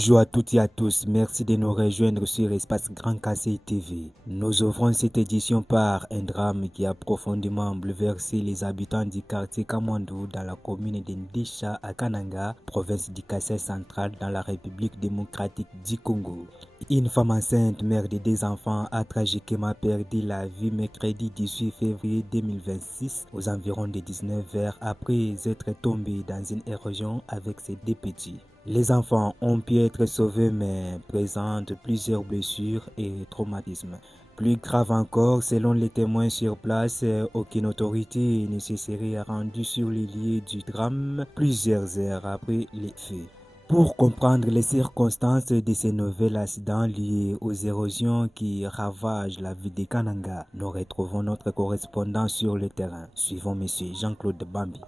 Bonjour à toutes et à tous, merci de nous rejoindre sur Espace Grand Cassé TV. Nous ouvrons cette édition par un drame qui a profondément bouleversé les habitants du quartier Kamandou dans la commune de Ndisha à Kananga, province du Kassai central dans la République démocratique du Congo. Une femme enceinte, mère de 2 enfants, a tragiquement perdu la vie mercredi 18 février 2026 aux environs de 19h après être tombée dans une érosion avec ses 2 petits. Les enfants ont pu être sauvés mais présentent plusieurs blessures et traumatismes. Plus grave encore, selon les témoins sur place, aucune autorité ne se serait rendue sur les lieux du drame plusieurs heures après les faits. Pour comprendre les circonstances de ces nouveaux accidents liés aux érosions qui ravagent la ville de Kananga, nous retrouvons notre correspondant sur le terrain. Suivons M. Jean-Claude Bambi.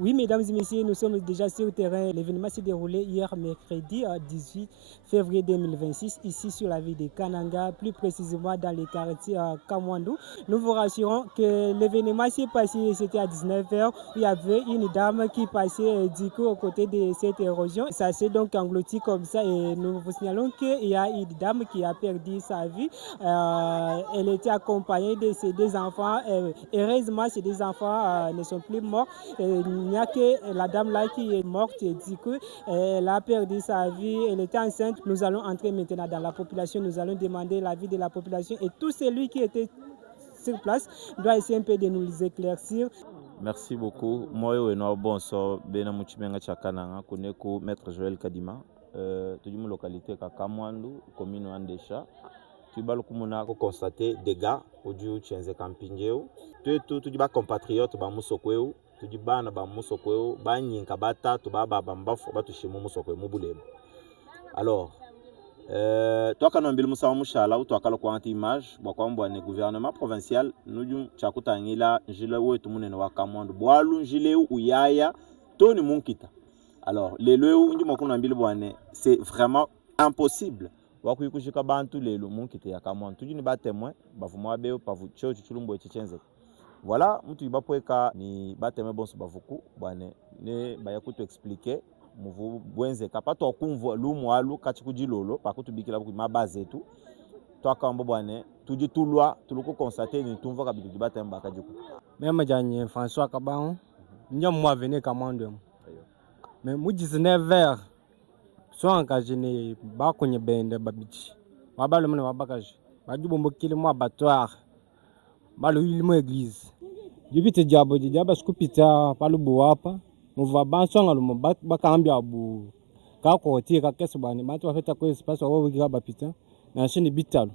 Oui, mesdames et messieurs, nous sommes déjà sur le terrain. L'événement s'est déroulé hier mercredi 18 février 2026, ici sur la ville de Kananga, plus précisément dans le quartier Kamandou. Nous vous rassurons que l'événement s'est passé, c'était à 19h, où il y avait une dame qui passait du coup aux côtés de cette érosion. Ça s'est donc englouti comme ça et nous vous signalons qu'il y a une dame qui a perdu sa vie. Elle était accompagnée de ses 2 enfants. Heureusement, ces 2 enfants ne sont plus morts. Il n'y a que la dame là qui est morte et du coup elle a perdu sa vie, elle était enceinte. Nous allons entrer maintenant dans la population, nous allons demander l'avis de la population et tout celui qui était sur place doit essayer un peu de nous les éclaircir. Merci beaucoup. Moi, bonsoir. Bena Muchimenga Chakananga, Koneko, Maître Joël Kadima. Tu dis localité Kakamwandu, commune Andesha. Tu vas le constater dégâts au Dieu Tchenze Campingeo. Tu dis compatriote ba Musokweu. Tu dis bana ba Musokweu. Ba Nyinka Bata, tu ba Bambafo, ba Tushimo Musokweu, Mubulem. Alors, toi quand on Moussa Mouchala ou toi quand on image, le gouvernement provincial, nous chakuta ngila jile ou tout monde wa Kamandou. Boalu jile ou yaya, Tony Munkita. Alors, les lieux où c'est vraiment impossible. Waku yukushika bantu lelo Munkita ya Kamandou. Tu dis ni ba témoin, ba fumwa beo pa vu cho chulumbo chichenze. Voilà, mutu ibapoeka ni ba témoin bonso bavuku, bwane ne ba yakutu expliquer. Muvu bwenze kapato okumvo lumu alu kachikuji lolo pakutu bikila ku mabaze tu to akambo bwane tuji tulwa tuluko constater ni tumva kabitu dibata mbaka juku Même Janye François Kaban, nous moi venu Kamandou. Mais mu 19h soit engagé ba konye bende babichi. Baba le mona babakaji. Ba du bombo kile mo abattoir. Ba le ilimo église. Dibite diabo diaba skupita pa lu boapa. Muva bansonga lumo bakambia bu ka koti ka kesubani bantu bafeta ko espace wa wiga bapita na shini bitalo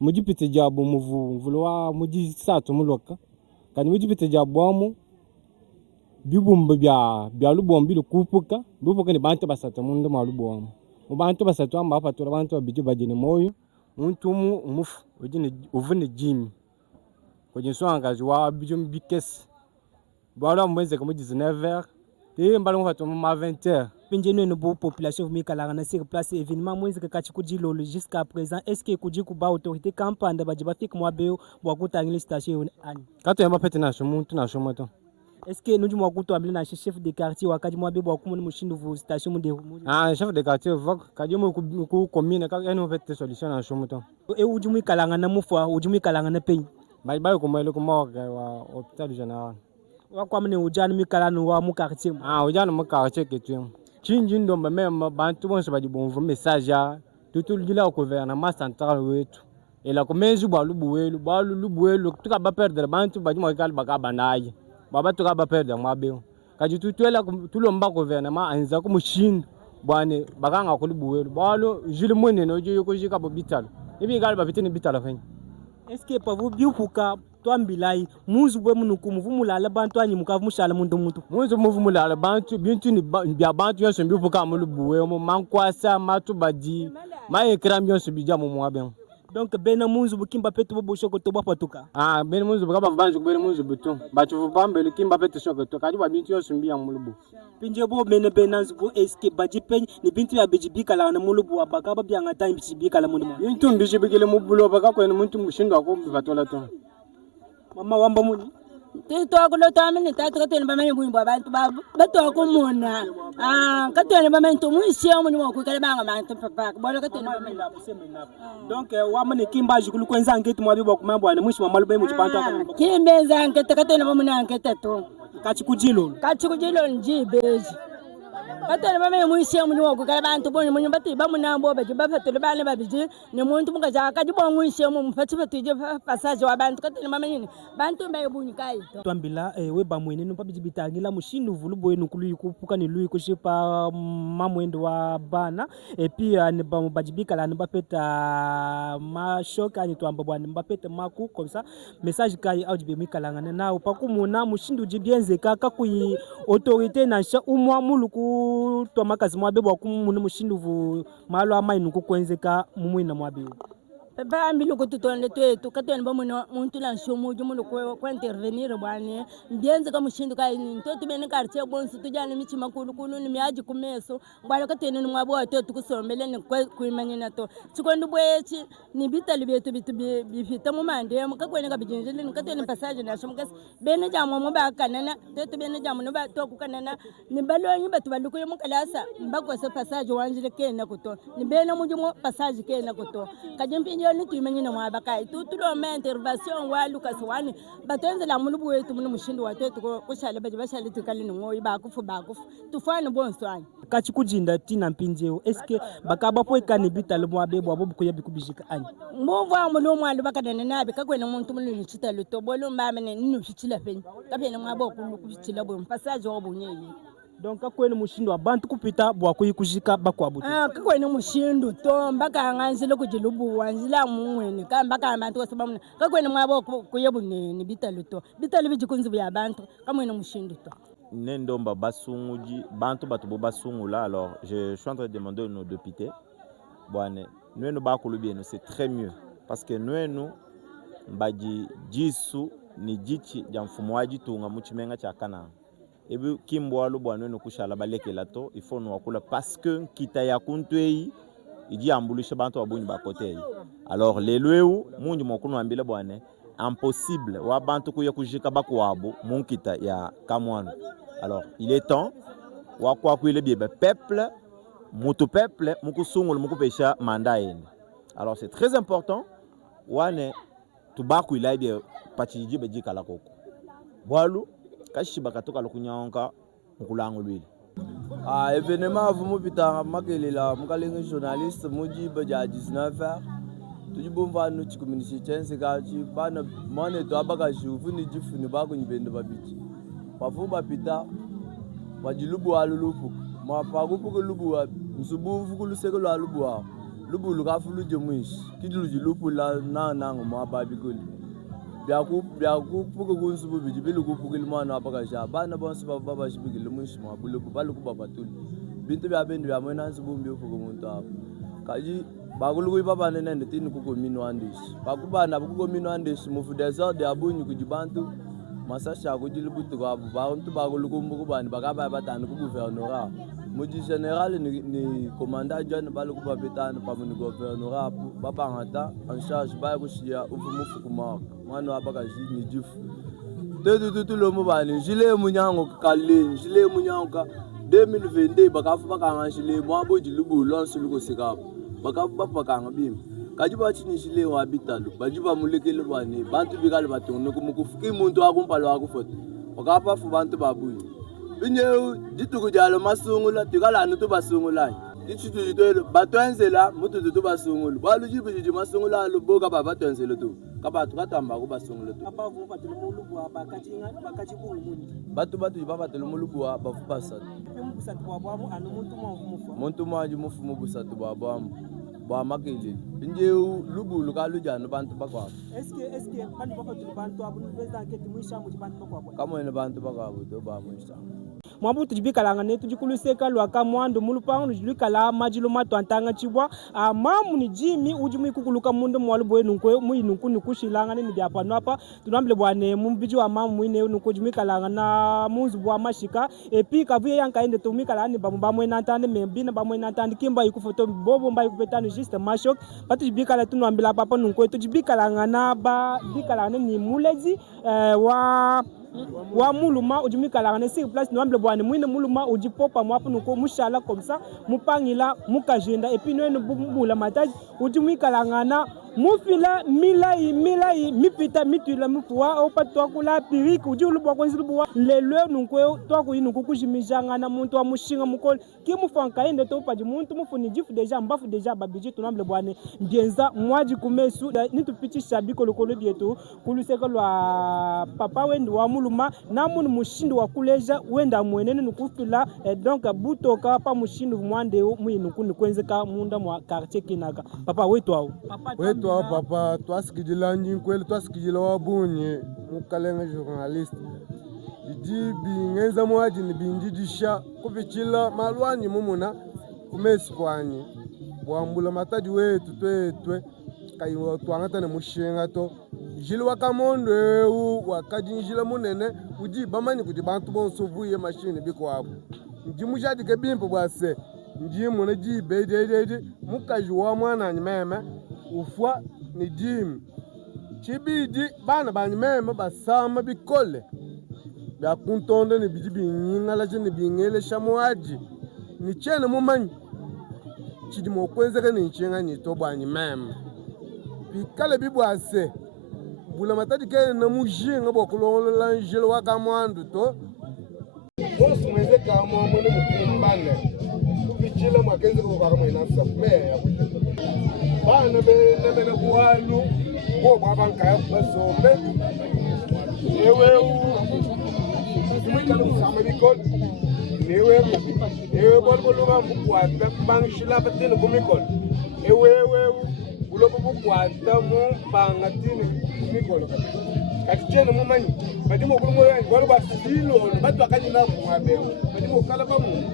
mujipite jabo muvu vulwa muji satu muloka kani mujipite jabo mu bibumba bya lubombi lukupuka bupuka ni bantu basatu mundu malubombo mu bantu basatu amba apatura bantu biji bajene moyo muntu mu umufu uvune jimi kwenye swanga jwa bijum bikes Voilà, moi, c'est comme 19h. Et on va faire 20h. Pendant nos populations, vous avez sur place événement, moi, c'est que jusqu'à présent, est-ce que vous avez une autorité campagne de Badjibafik, moi, Béo, ou à côté de la station? Quand on va faire une station, est-ce que nous avons un chef de quartier ou à Kadimo Béo, ou à une station? Ah, chef de quartier, Kadimo commune, quand on fait des solutions dans le chemin. Et où du Kalangana Moufa, ou du Kalangana Pays? Bah, comme le mort au hôpital général. Wakwamne ujana mikalano wa mukartie ujana mukartie ketu chinjindo meme bantu bonse badi bonvu message ya tutulila au gouvernement central wetu ela komenzu ba lubuwelu ba lubuwelu tuka ba perdre bantu badi mwakali baka banaye baba tuka ba perdre mabeo kaji tutwela tulomba gouvernement anza ko mushindo bwane bakanga ko lubuwelu balo jile mwene no jo ko jika bo bitalo ibi gali ba bitini bitalo fen. Est-ce que pour vous biukuka twambilai muzu bwe munuku muvumulala bantu anyi mukavu mushala mundu mutu muzu muvumulala bantu bintu ni bya bantu yose biukuka mulubuwe mu mankwasa matu badi maekram yose bija mu mwabe. Donc bena muzu bukimba petu bobo shoko to bapatuka bena muzu bukaba banju bena muzu butu batu vupambe likimba petu shoko to kadi bintu yose mbia mulubu pinje bo bena zubu eske baji pen ni bintu ya bijibika la na mulubu abaka babya ngata bijibika la mundu bintu mbijibikile mubulo baka ko ni muntu mushindo ko bivatola to mama wamba muni Titokulo tamini tatu katene bamani bumbo abantu bato kumuna katene bamani to muishe mu mo kukale banga abantu papa bolo katene bamani donc wamane kimba jikulu kwenza ngeti mwabibo kumambo ane mwishi mamalu be mu chipanto kimbenza ngete katene bamuna ngete to kachikujilo njibeji katene bamani muishe mu mo kukale bantu boni mu bati bamunambo baje bafatule bane babiji ne muntu mukaja kajibo muishe mu mfati fatije passage wa bantu katene bamani bantu mbaye bunyikai twambila we bamwene no babiji bitangila mushinu vulubo enu kulu kupuka ni lui kushipa mamwendo wa bana pia ne bamubajibika la mbapeta mashoka ni twamba bwana mbapeta maku comme ça message kai audibe mikalangana na pakumuna mushindu jibienze kaka kui autorité na sha umwa muluku to makazi mwabebwa kumuna mushindu vu malo amainu kukwenzeka mumwina mwabe Papa ambilu kututonde twetu katene bamuna muntu la shomuju mulu kwa intervenir bwane mbienze kama mushindu kai ntoto bene quartier bonsu tujana michi makulu kunu ni miaji kumeso bwana katene ni mwabo watoto kusombele ni kuimanyina to chikondo bwechi ni bitali betu bifita mu mande mukakwene kabijinjele ni katene passage na shomukas bene jamu mu bakanana toto bene jamu no ba to kukanana ni balonyi batu balukuye mukalasa mbako se passage wanjile kena kuto ni bene muju mu passage kena kuto kajimpi ni tuimanyina mwabakai tutulo ma intervention wa Lucas wani batenze la mulubu wetu mun mushindu watetu ko shale baje bashale tukali ngoyi bakufu tufana bonswani kachikujinda tina mpinjeo eske bakaba po ikani bitalo mwabebo abobu ko yabikubijika ani mova mulo mwalu bakadana nabe kakwena muntu mulini chitalo to bolo mbamene ninu fichila penyi kapena mwabo kufichila bo passage obunyeyi donc kakwena mushindu abantu kupita bwa kuyikujika bakwabuti kakwena mushindu to mbaka nganzile kujilubu wanzila mumwene kambaka abantu kwasabamuna kakwena mwabo kuyebunene bitalo to bitalo bijikunzi bya abantu kamwena mushindu to Nendomba basunguji bantu batu bo basungula. Alors je suis en train de demander aux nos députés bwane nous no bakulubi c'est très mieux parce que nous mbaji jisu ni jichi ja mfumo waji tunga muchimenga cha kana ebu kimbwalu bwana no kushala balekela to il faut nous akula parce que kita ya kuntwei iji ambulisha bantu abunyi bakote. Alors lelweu munji mokunu ambile bwane impossible wa bantu kuya kujika bakwabo munkita ya kamwanu. Alors il est temps wa kwa kuile biebe peuple mutu peuple mukusungulu mukupesha manda yene. Alors c'est très important wane tubaku ilaibie pachiji bejika la koko bwalu kashi bakatoka lukunyonka mukulangu lwili événement avumu pitanga makelela mukalenga journaliste muji baja 19h tuji bomba no chi community chance ka chi bana mane to abaka juvu ni jifu ni bako nyibende babiti pafu bapita bajilubu alulupu ma pagupu ko lubu wa msubu fukulu sekelo alubu wa lubu lukafulu jemuish kidulu jilupu la na ngoma babikoli biaku puko kunsubu bijibilu kupukil mana abaka ja bana bonsu baba shibigil muish ma bulubu baluku babatul bintu bya bendu bya mona nsubu mbi fuko muntu apo kaji baguluku baba nene tini kuko mino andish bakubana kuko mino andish mufu desordre abunyu kujibantu masasha kujilubutu kwa bantu baguluku mbuku bani bakaba batanu ku gouvernorat muji général ni commandant John baluku babetana pamu ni gouvernorat baba ngata en charge ba kushia ufumufu kumaka mwana abaka jini jifu tutu lo mubani jile munyango kale jile munyango 2022 bakafu bakanga jile mwabo jilubu lonso luko sikapo bakafu bakanga bim kajiba chini jile wa bitalo bajiba mulekele bani bantu bikale batonno kumukufuki muntu akumpalo akufoto bakafa fu bantu babuyi binye jituku jalo masungula tikala nutu basungula ichitu jitelo batwenzela mutu tutu basungula balu jibiji masungula luboka baba twenzela tu kabatu katamba ko basungula tu abavu batelo mulubu abakachinga bakachibungu batu baba telo mulubu abavu basatu musatu bwabo anu muntu mwaji mufumu busatu bwabo bwa makele nje lubu lukalujana bantu bakwa eske bantu bakwa bantu abu beza keti mwisha mu bantu bakwa kama ene bantu bakwa to ba mwisha mwabu tujibikalanga ne tujikuluseka lwaka mwandu mulupangu tujikala majilo matwantanga chibwa mamu ni jimi ujimu ikukuluka mundu mwalu bwenu nkwe muinunku nikushilanga ni byapano apa tunambile bwane mumbiji wa mamu mwine nuko jimikalanga na munzu bwa mashika epi kavuye yankaende tumikala ni bamwe nantande membina bamwe nantande kimba ikufoto bobo mba ikupetano juste mashok patujibikala tunambila papa nunkwe tujibikalanga na ba bikalanga ni mulezi wa wa muluma ujumi kalangane sur place no amble bwana mwine muluma uji popa mwapu nuko mushala comme ça mupangila mukajenda et puis no bula mataji ujumi kalangana mufila milai mipita mitula mufua opa twakula piriki uji ulubwa konzilubwa lelo nunko twaku inuko kujimijanga na muntu wa mushinga mukol ki mufanka ende to paji muntu mufuni jifu deja mbafu deja babiji tunamble bwana mbienza mwaji kumesu nitupitisha biko lokolo bietu kuluseka lwa papa wendu wa muluma na munu mushindu wa kuleja wenda mwenene nukufila donc butoka pa mushindu mwande mwinu kunikwenzeka munda mwa quartier kinaka papa wetu au papa twasikijila njinkweli twasikijila wabunye mukalenga journaliste biji bingenza mwaji ni binjijisha kupichila malwanyi mumuna kumesi kwanyi bwambula mataji wetu twetwe kayiwa twangata ne mushinga to jili wakamondo eu wakajinjila munene uji bamanyi kuti bantu bonso vuye mashine biko abo njimujadi ke bimpo bwase njimu ne jibe dedeede mukaji wa mwana nyimeme ufwa ni jim chibidi bana banyimeme basama bikole bya kuntonde ni biji binyingala je ni bingele shamwaji ni chene mumanyi chidi mokwenzeka ni nchenga ni to banyimeme bikale bibwase bula matadi ke na mujinga bokulolola njelo wakamwandu to bosu mweze kama mwene mukumbane bichile mwakenze kwa mwena safume ya bana be na kualu bo mwabanka ya basombe ewe mwikalo musama bikol ewe bolbolunga mbukwata bangshila batene kumikol ewe ulopo bukwata mu bangatini kumikol kati chene mumanyi badimo kulumwe ngolo basilo batwa kanyina kumwabe badimo kala bamu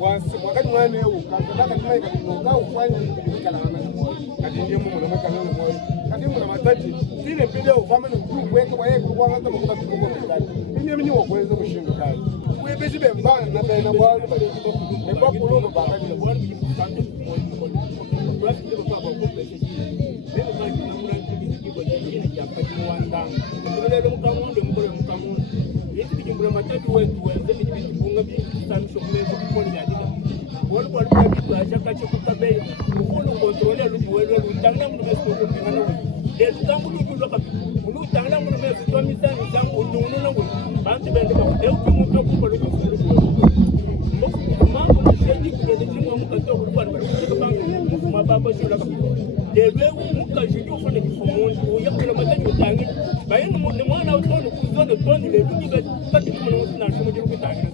wansi mwakati mwane ukakataka trai katinoka ufanye kujikala na moyo kati ndiye mumu na mwekana na moyo kati muna mataji tine video ufame ni group weke wa yeke kwa ngata mkuta tukuko mkutani ndiye mnyi wakweza mshindu kali uwe bezi bembana na bena wali badiko ekwa kulunga bakati na wali kujikutande kwa kitu kwa kwa neno kwa kinamuna kiko jingine cha kati mwandanga kulele mkamundo mkamundo yeti bijumbula mataji wetu wenze bijifunga bisanisho mmezo kukoni ya dika wolu kwa lupa bitu ashaka chukuka beyo ulu kontrole lujuwelo lutangna munu mesu kukumbingana wulu lutangu lujuloka ulu utangna munu mesu tuwa misani zangu utungunu na wulu banti bende kwa euki muka kupa lujuwelo mambo mshenji kulele jimwa muka toa kulupa lupa bangu mababa shula kapa lewe muka juju ufane kifumunji uyakula mataji utangi bayenu mwana utonu kuzone toni lewe nibe kati kumuna usina shumujiru kutangi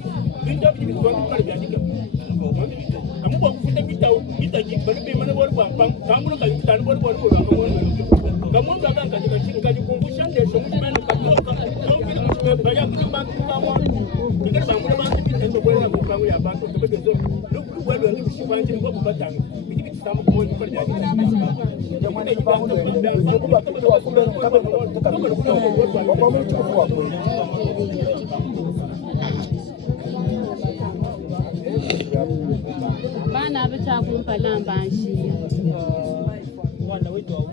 binda biji bitwangu kala byandika amuko kufuta bita bali be mana bor bang kamu kali tan bor kamu dagang kaji kaji kaji kumbushan de so mutmen kato kamu kini baya kutu bang kamu kita bang bang bita so bor na kamu ya bang to be so lu bor lu bisi bang jin ko batang biji biji tamu ko ni per jadi jamane ji bang dan ko ba to ko bana bitakumpa lambanshia mwana wetu au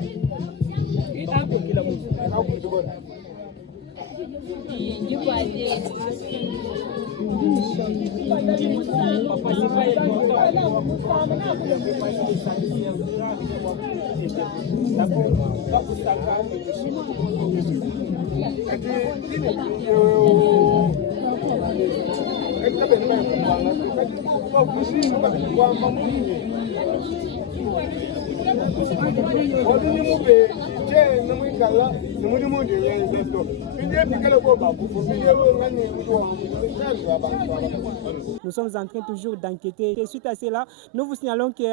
itapo kila mtu anakumtibona njikwaje Nous sommes en train toujours d'enquêter. Et suite à cela, nous vous signalons que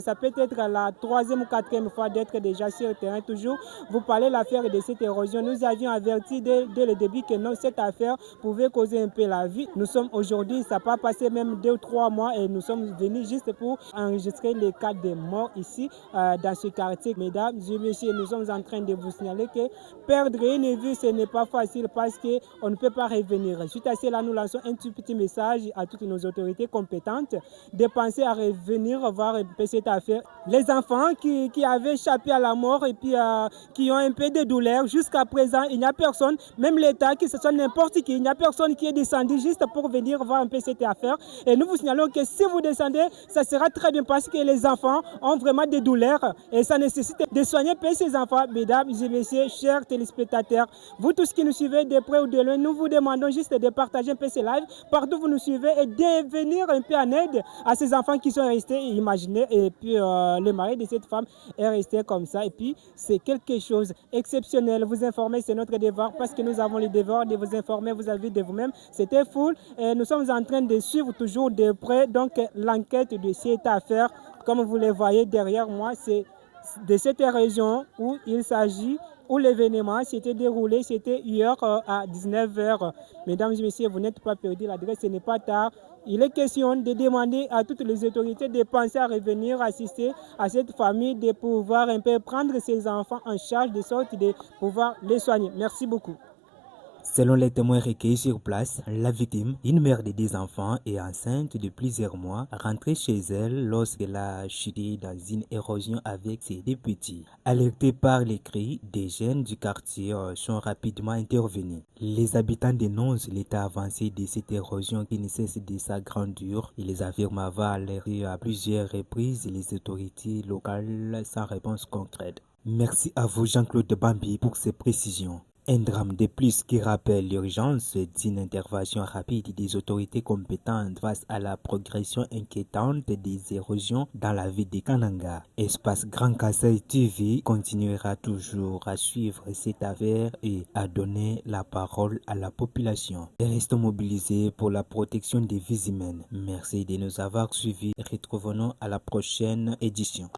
ça peut être la 3e ou 4e fois d'être déjà sur le terrain. Toujours, vous parlez de l'affaire de cette érosion. Nous avions averti dès le début que non, cette affaire pouvait causer un peu la vie. Nous sommes aujourd'hui, ça n'a pas passé même 2 ou 3 mois et nous sommes venus juste pour enregistrer les cas de morts ici dans ce quartier. Mesdames et messieurs, nous sommes en train de vous signaler que perdre une vie, ce n'est n'est pas facile parce qu'on ne peut pas revenir. Suite à cela, nous lançons un tout petit message à toutes nos autorités compétentes de penser à revenir voir un peu cette affaire. Les enfants qui avaient échappé à la mort et puis qui ont un peu de douleur, jusqu'à présent, il n'y a personne, même l'État, que ce soit n'importe qui, il n'y a personne qui est descendu juste pour venir voir un peu cette affaire. Et nous vous signalons que si vous descendez, ça sera très bien parce que les enfants ont vraiment des douleurs et ça nécessite de soigner ces enfants. Mesdames et messieurs, chers téléspectateurs, vous tous qui nous suivez de près ou de loin, nous vous demandons juste de partager un peu ces lives partout où vous nous suivez et de venir un peu en aide à ces enfants qui sont restés imaginés. Et puis le mari de cette femme est resté comme ça. Et puis c'est quelque chose d'exceptionnel. Vous informer, c'est notre devoir parce que nous avons le devoir de vous informer, vous avez de vous-même. C'était full et nous sommes en train de suivre toujours de près donc l'enquête de cette affaire. Comme vous le voyez derrière moi, c'est de cette région où il s'agit, où l'événement s'était déroulé, c'était hier à 19h. Mesdames et messieurs, vous n'êtes pas perdus, l'adresse ce n'est pas tard. Il est question de demander à toutes les autorités de penser à revenir assister à cette famille, de pouvoir un peu prendre ses enfants en charge, de sorte de pouvoir les soigner. Merci beaucoup. Selon les témoins recueillis sur place, la victime, une mère de 2 enfants et enceinte de plusieurs mois, rentrait chez elle lorsqu'elle a chuté dans une érosion avec ses 2 petits. Alertés par les cris, des jeunes du quartier sont rapidement intervenus. Les habitants dénoncent l'état avancé de cette érosion qui ne cesse de s'agrandir. Ils affirment avoir alerté à plusieurs reprises les autorités locales sans réponse concrète. Merci à vous Jean-Claude Bambi pour ces précisions. Un drame de plus qui rappelle l'urgence d'une intervention rapide des autorités compétentes face à la progression inquiétante des érosions dans la ville de Kananga. Espace Grand Kasaï TV continuera toujours à suivre cette affaire et à donner la parole à la population. Et restons mobilisés pour la protection des vies humaines. Merci de nous avoir suivis. Retrouvons-nous à la prochaine édition.